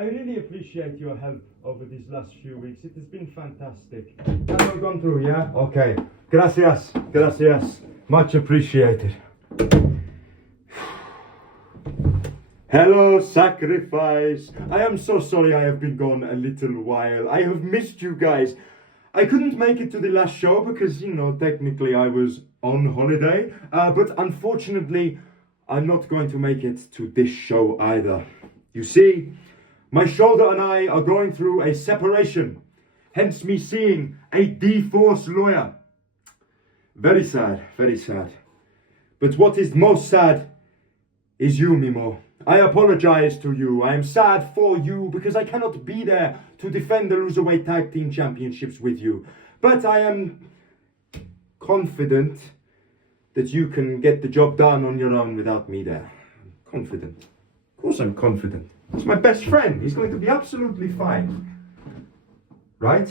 I really appreciate your help over these last few weeks. It has been fantastic. Have you gone through, yeah? Okay. Gracias. Gracias. Much appreciated. Hello, Sacrifice. I am so sorry I have been gone a little while. I have missed you guys. I couldn't make it to the last show because, you know, technically I was on holiday. But unfortunately, I'm not going to make it to this show either. You see, my shoulder and I are going through a separation. Hence me seeing a D-Force lawyer. Very sad, very sad. But what is most sad is you, Mimo. I apologize to you. I am sad for you because I cannot be there to defend the Loserweight Tag Team Championships with you. But I am confident that you can get the job done on your own without me there. I'm confident. Of course I'm confident. He's my best friend. He's going to be absolutely fine. Right?